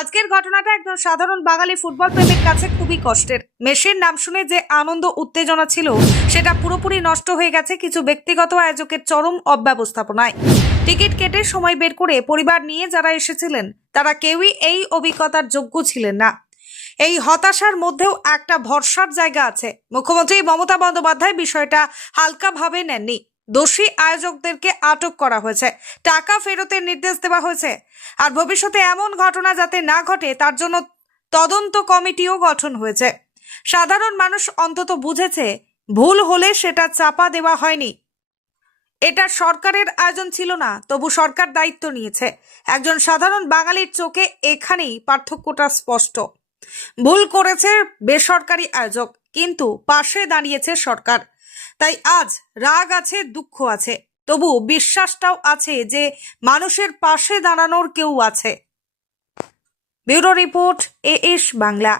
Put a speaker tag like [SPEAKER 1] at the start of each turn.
[SPEAKER 1] আজকের ঘটনাটা একজন সাধারণ বাঙালি ফুটবল প্রেমিক কাছে খুবই কষ্টের। মেসির নাম শুনে যে আনন্দ, উত্তেজনা ছিল, সেটা পুরোপুরি নষ্ট হয়ে গেছে কিছু ব্যক্তিগত আয়োজকের চরম অব্যবস্থাপনায়। টিকিট কেটে সময় বের করে পরিবার নিয়ে যারা এসেছিলেন, তারা কেউই এই অভিজ্ঞতার যোগ্য ছিলেন না। এই হতাশার মধ্যেও একটা ভরসার জায়গা আছে। মুখ্যমন্ত্রী মমতা বন্দ্যোপাধ্যায় বিষয়টা হালকাভাবে নেননি। দোষী আয়োজকদেরকে আটক করা হয়েছে। টাকা ফেরতের নির্দেশ দেওয়া হয়েছে। আর ভবিষ্যতে এমন ঘটনা যাতে না ঘটে, তার জন্য তদন্ত কমিটিও গঠন হয়েছে। সাধারণ মানুষ অন্তত বুঝেছে, ভুল হলে সেটা চাপা দেওয়া হয়নি। এটা সরকারের আয়োজন ছিল না, তবু সরকার দায়িত্ব নিয়েছে। একজন সাধারণ বাঙালির চোখে এখানেই পার্থক্যটা স্পষ্ট। ভুল করেছে বেসরকারি আয়োজক, কিন্তু পাশে দাঁড়িয়েছে সরকার। তাই আজ রাগ আছে, দুঃখ আছে। তবু বিশ্বাসটাও আছে যে মানুষের পাশে দাঁড়ানোর কেউ আছে। Bureau report A S Bangla.